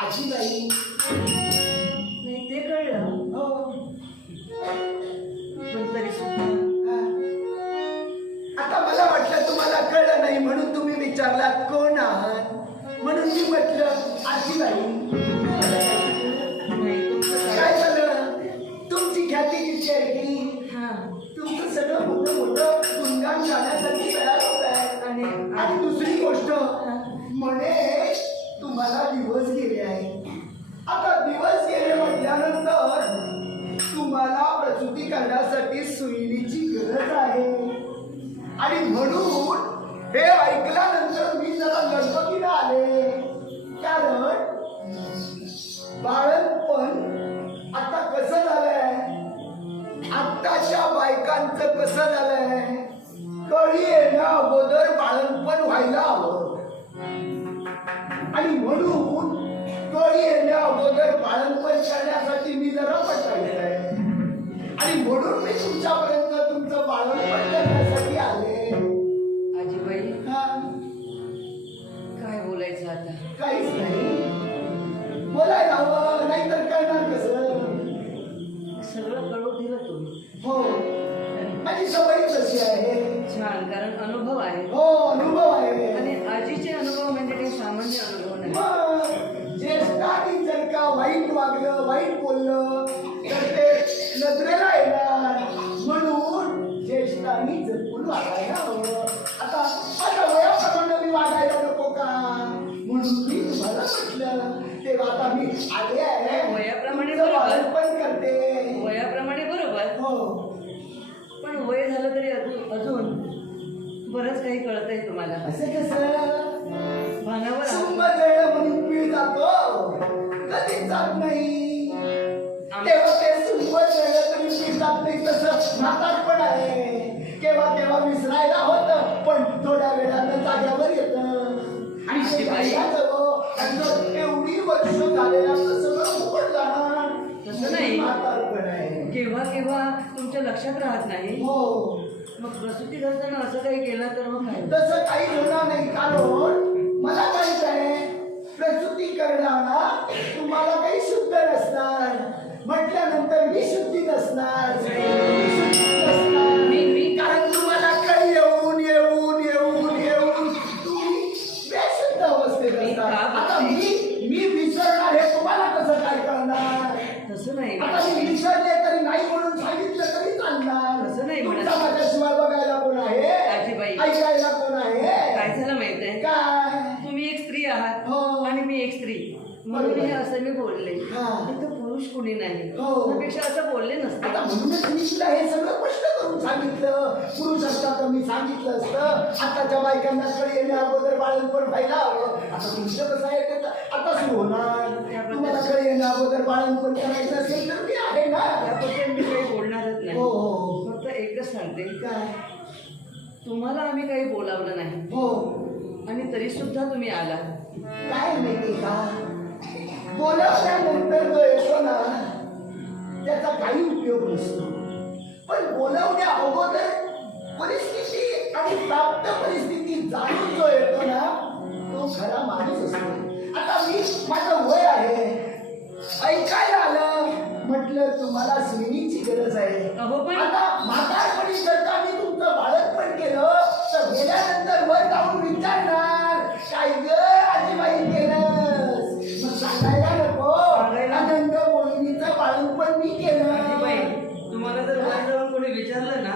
आजीबाई नाही ते कळलं हो पण तरी सुद्धा आता मला वाटलं तुम्हाला कळलं नाही म्हणून तुम्ही विचारलात कोण आहात म्हणून मी म्हटलं आजीबाई. नाही तुमचं काय झालं तुमची ख्याती किती आहे की हा तुमचं सगळं मोठं मोठं गुणगान गाण्यासाठी तयार होत आहे. आणि दुसरी गोष्ट म्हणे तुम्हाला दिवस गेले आहे. आता दिवस गेले म्हटल्यानंतर तुम्हाला प्रसूती करण्यासाठी सुईणीची गरज आहे आणि म्हणून हे ऐकल्यानंतर मी जरा गणपतीला आले. कारण बाळपण आता कसं झालंय आत्ताच्या बायकांचं कसं झालंय कळी येण्या अगोदर बाळपण व्हायला हवं आणि म्हणून कळी येण्या अगोदर बाळपण करण्यासाठी मी जरा पटायचं आहे आणि म्हणून मी तुमच्यापर्यंत तुमचं बाळपण करण्यासाठी आले. आजीबाई हा काय बोलायचं आता काहीच नाही बोलायला हवं नाहीतर कळणार कसं. सगळं कळू दिलं तुम्ही हो माझी सवय तशी आहे. छान कारण अनुभव आहे हो अनुभव आहे. आणि आजीचे अनुभव म्हणजे काही सामान्य अनुभव नाही. मग ज्येष्ठांनी जर का वाईट वागलं वाईट बोललं तर ते नजरेला येणार म्हणून ज्येष्ठांनी जपून वागायला हवं. आता माझ्या वयाप्रमाणे मी वागायला नको का म्हणून मी तुम्हाला म्हटलं तेव्हा आता मी आले आहे वयाप्रमाणे तुमचं बरोबर. बाळपण करते. वयाप्रमाणे बरोबर हो पण वय झालं तरी अजून बरंच काही कळतंय तुम्हाला. असं कसं भानावर आहात. सुंब जळ म्हणून पीळ जातो कधीच जात नाही. तेव्हा ते सुंब जळ तरी पीळ जात नाही तसं म्हातारपण आहे. केव्हा केव्हा विसरायला होतं पण थोड्या वेळानं जाग्यावर येतं आणि ते जाग्याजवळ आणि जर एवढी वर्ष झालेल्या सगळं मोड जाणार तसं नाही. म्हातारपण आहे. केव्हा केव्हा तुमच्या लक्षात राहत नाही. हो मग प्रसूती करताना असं काही केलं तर मग काय तसं काही होणार नाही कारण मला माहित आहे प्रसूती करणारा तुम्हाला काही शुद्ध नसणार म्हटल्यानंतर मी शुद्धी नसणार कारण तुम्हाला काही येऊन येऊन येऊन येऊन तुम्ही बेशुद्ध अवस्थेत असतात. आता मी विसरणार हे तुम्हाला कसं काय कळणार. तसं नाही आता मी विसरले तरी नाही म्हणून सांगितलं तरी चालणार. तसं नाही म्हणत. तुमचा माझ्याशिवाय बघायला कोण आहे आजीबाई ऐकायला कोण आहे. काय झालं माहित आहे काय तुम्ही एक स्त्री आहात हो. आणि मी एक स्त्री म्हणून बरोबर. हे असं मी बोलले हा. इथं पुरुष कुणी नाही हो. त्यापेक्षा असं बोलले नसते. आता म्हणूनच मी तुला हे सगळं स्पष्ट करून सांगितलं. पुरुष असता तर मी सांगितलं असतं आताच्या बायकांना कळी येण्या अगोदर बाळंतपण व्हायला हवं. आता तुमचं कसं आहे ते आता सुरू होणार. तुम्हाला कळी येण्या अगोदर बाळंतपण करायचं असेल तर मी आहे ना. त्याबद्दल मी काही बोलणारच हो नाही. हो फक्त एकच सांगते काय तुम्हाला आम्ही काही बोलावलं नाही हो आणि तरी सुद्धा तुम्ही आला. काय माहिती का बोलावल्यानंतर जो येतो ना त्याचा काही उपयोग नसतो पण बोलावण्या अगोदर परिस्थिती आणि प्राप्त परिस्थिती जाणून जो येतो ना तो खरा माणूस असतो. आता मी माझं वय आहे ऐकायला आलं म्हटलं तुम्हाला स्विनीची गरज आहे. अहो पण आता म्हातारपणी जर का मी तुमचं बाळंतपण केलं तर गेल्यानंतर वर जाऊन विचारणार काय ग आजीबाई केलंस मग सांगायला नको आनंद मोहिनीचं बाळंतपण मी केलं. आजीबाई तुम्हाला जर वर जाऊन कोणी विचारलं ना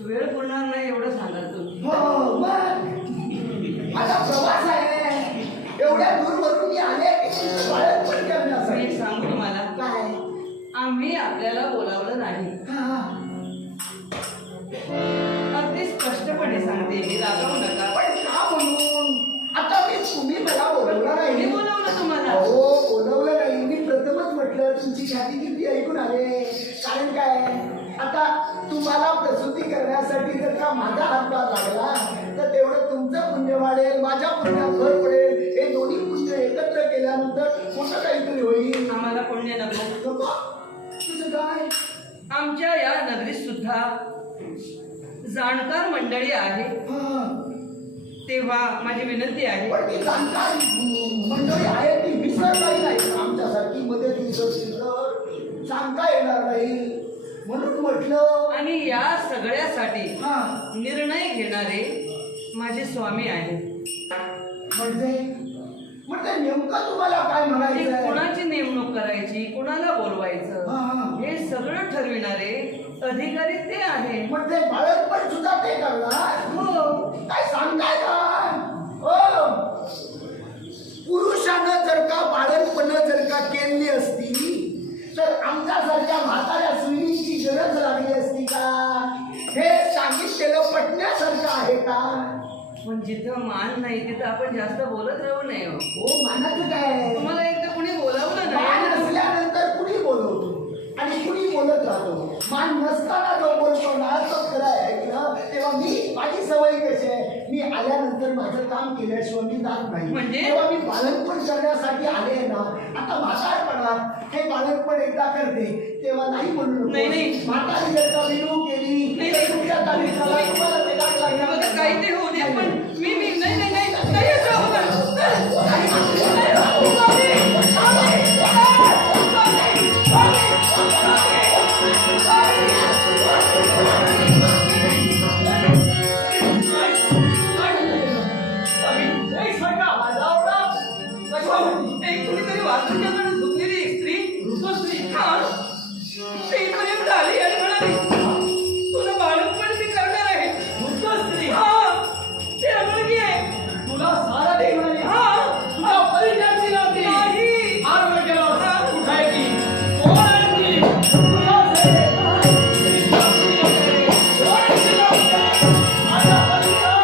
वेळ पुरणार नाही एवढं सांगा तुम्ही. हो मग माझा प्रवास आहे एवढ्या दूरवरून मी आले तुमचं बाळंतपण मी करण्यासाठी. एक सांगू तुम्हाला काय आम्ही आपल्याला बोलावलं नाही. हा अगदी स्पष्टपणे सांगते मी रागावू नका. पण का म्हणून आता तुम्ही मला बोलवलं कोणी नाही. बोलावलं तुम्हाला हो बोलवलं नाही मी प्रथमच म्हटलं तुमची ख्याती माझी कीर्ती ऐकून आले. कारण काय, आता तुम्हाला प्रसूती करण्यासाठी जर का माझा हातभार लागला तर तेवढं तुमचं पुण्य वाढेल, माझ्या पुण्यात भर पडेल. हे दोन्ही पुण्य एकत्र केल्यानंतर मोठं काहीतरी होईल. आम्हाला पुण्य नको. नको? तुझं काय? आमच्या या नगरीत सुद्धा जाणकार मंडळी आहे. हा. तेव्हा माझी विनंती आहे, पण ती जाणकार मंडळी आहे ती विसरणारी नाही. आमच्यासारखी मदतीस सांगता येणार नाही. म्हणून म्हटलं. आणि या सगळ्यासाठी हा. निर्णय घेणारे माझे स्वामी आहेत. म्हणजे नेमकं तुम्हाला काय की म्हणायचं? कोणाची नेमणूक करायची, कोणाला बोलवायचं, हा. हे सगळं ठरविणारे अधिकारी ते आहे. म्हणजे बाळकपण सुद्धा ते करणार? हो. काय सांगताय का? हो. पुरुषानं जर का बाळकपण जर का केली असती तर आमच्यासारख्या म्हाताऱ्या सुनीची गरज लागली असती का? हे सांगितलेलं पटण्यासारखं आहे का? पण जिथं मान नाही तिथं आपण जास्त बोलत राहू नये. हो, मानाचं काय? तुम्हाला एकदा कुणी बोलावलं मान नाही. असल्यानंतर कुणी बोलवतो आणि कुणी बोलत राहतो. मान नसताना जो बोलतो ना तो खरा आहे की ना. तेव्हा माझी सवय कशी आहे, मी आल्यानंतर माझं काम केल्याशिवाय मी जात नाही. म्हणजे? तेव्हा मी बालकपण करण्यासाठी आले ना. आता म्हातारपणात हे बालकपण एकदा करते तेव्हा नाही म्हणून नाही. म्हातारी जर का विनू केली तर तुमच्या तारीखाला तुम्हाला ते गाठ लागणार बघा, नाही. काही ते होऊ दे, पण मी नाही असं होणार. एक कुणीतरी वाचून झुकलेली एक स्त्री, ऋतुस्त्री, हा, ते इथपर्यंत आली आणि म्हणाली, तुला बाळपण मी करणार आहे. ऋतुस्त्री, हा, ते अमरगी आहे. तुला सारा दे म्हणाली. हा, तुला परिचयाची नव्हती. नाही. आर वर गेला होता. कुठं आहे ती? कोण आहे ती? तुलाच आहे. माझा परिचय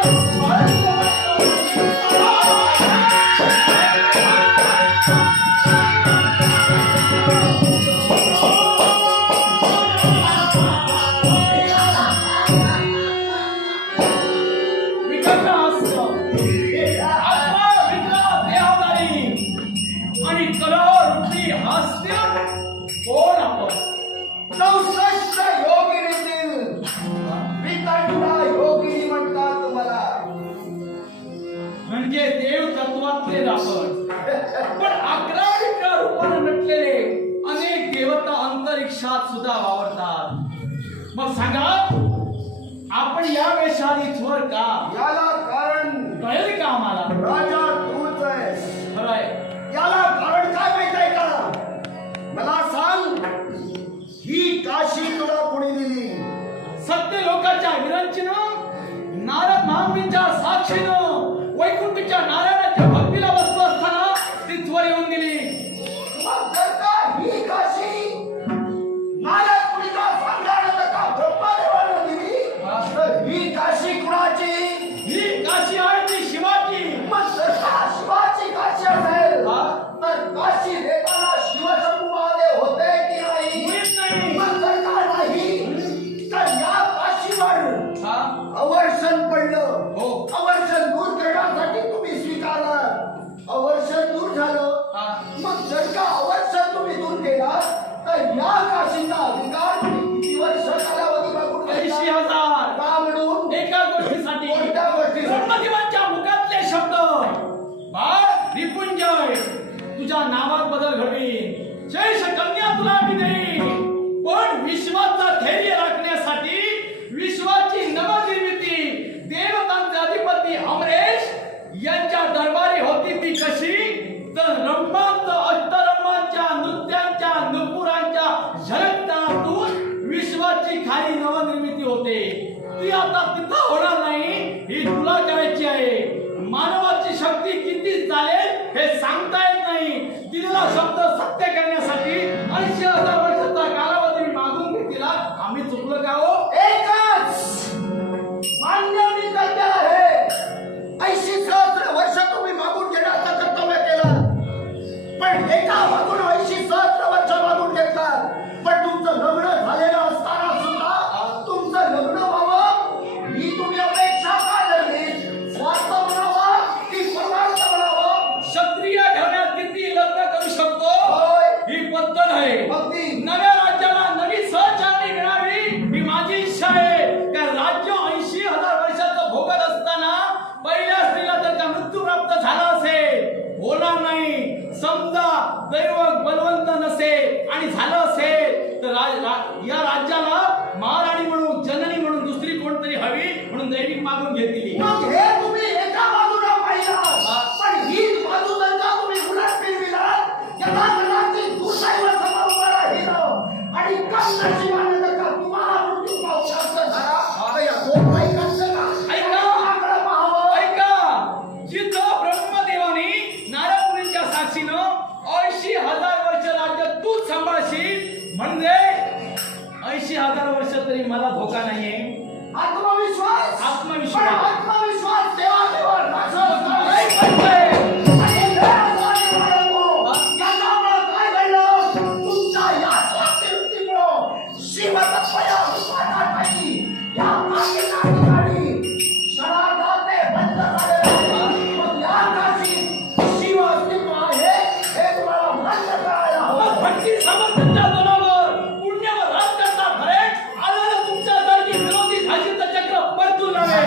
आणि कला रुची हास्य कोण आपण? 64 योगिनीतील वितंडा योगिनी म्हणतात तुम्हाला. म्हणजे देव तत्वातले आपण. पण 11 विकार रूपाने नटलेले अनेक देवता अंतरिक्षात सुद्धा वावरतात. मग सांगा, आपण या वेशात इथवर का? याला कारण कळेल का आम्हाला? राजा तूच आहेस. खरंय. याला कारण काय माहित आहे का? मला सांग, ही काशी तुला कोणी दिली? सत्य लोकांच्या विरंचीनं, नारद महामुनींच्या साक्षीनं, वैकुंठच्या नारायणाच्या भक्तीला बसलो असताना तिथवर येऊन दिली. मग जर का ही काशी नारद मुनीचा सांगण्यानं का ब्रह्मदेवानं दिली तर ही काशी कुणाची? ही काशी आहे ती शिवाची. मग जर का शिवाची काशी असेल हा? तर काशी देताना शिवशंभूमध्ये होते की नाही? मुळीच नाही. मग जर का नाही तर या काशीवर हा? अवर्षण पडलं. हो. अवर्षण दूर करण्यासाठी तुम्ही स्वीकारलं. अवर्षण दूर झालं. हा. मग जर का अवर्षण तुम्ही दूर केला तर या काशीचा अधिकार तुम्ही किती वर्ष कालावधी मागून घेतला? 80,000. का म्हणून? एका गोष्टीसाठी. कोणत्या गोष्टीसाठी? ब्रह्मदेवांच्या मुखातले शब्द, बाळ रिपुंजय, तुझ्या नावात बदल घडवीन, शेष कन्या तुला मी देईन. पण विश्वाचा धैर्य राखण्यासाठी विश्वाची नवनिर्मिती देवतांचे अधिपती अमरेश यांच्या दरबारी होती ती कशी? तर रंभांच्या, अष्टरंभांच्या, नृत्यांच्या, नुपुरांच्या झलकतातून विश्वाची खाली नवनिर्मिती होते. ती आता तिथं होणार नाही, ही तुला करायची आहे. मानवाची शक्ती किती चालेल हे सांगता येत नाही. दिलेला शब्द सत्य करण्यासाठी 80,000 वर्षाचा कालावधी मागून घेतला. आम्ही चुकलो का हो? एकच मान्य मी करते आहे. 80 सहस्र वर्ष तुम्ही मागून घेण्याचं कर्तव्य केलं. पण एका मागून 80 सहस्र वर्ष मागून घेतला आहे. अगदी. नव्या राज्याला नवी सहचारणी मिळावी ही माझी इच्छा आहे. कारण राज्य 80,000 वर्षाचं भोगत असताना पहिल्या स्त्रीला जर का मृत्यू प्राप्त झाला असेल, होणार नाही, समजा दैव बलवंत नसेल आणि झालं असेल तर या राज्याला महाराणी म्हणून, जननी म्हणून दुसरी कोणतरी हवी म्हणून दैविक मागून घेतली. मग हे तुम्ही एका बाजूला पाहिलं, पण हीच बाजू जर का तुम्ही उलट फिरविलात, याचा कदाचित दुर्दैव समोर उभं राहिलं आणि कमनशिबाने जर का तुम्हाला मृत्यू पावसाचं झाला, तर या दोन ऐकायचं का? आकडं पाहावं. ऐका, जिथं ब्रह्मदेवानी नारद मुनींच्या साक्षीनं 80,000 वर्ष राज्य तूच सांभाळशील म्हणजे 80,000 वर्ष तरी मला धोका नाहीये. आत्मविश्वास. आत्मविश्वास. पण आत्मविश्वास देवा नाही म्हणतोय. भक्ती सामर्थ्याच्या जोरावर पुण्यावर राज करता खरे आलेलं तुमच्यासारखी विरोधी झाशीचं चक्र परतून लावे.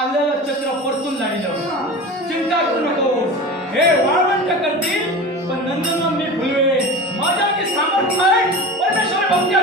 आलेलं चक्र परतून लागलं. चिंता करू नको, हे वाळवंट करतील पण नंदन मी फुलवे. माझ्या की सामर्थ्य आहे परमेश्वर भक्त्या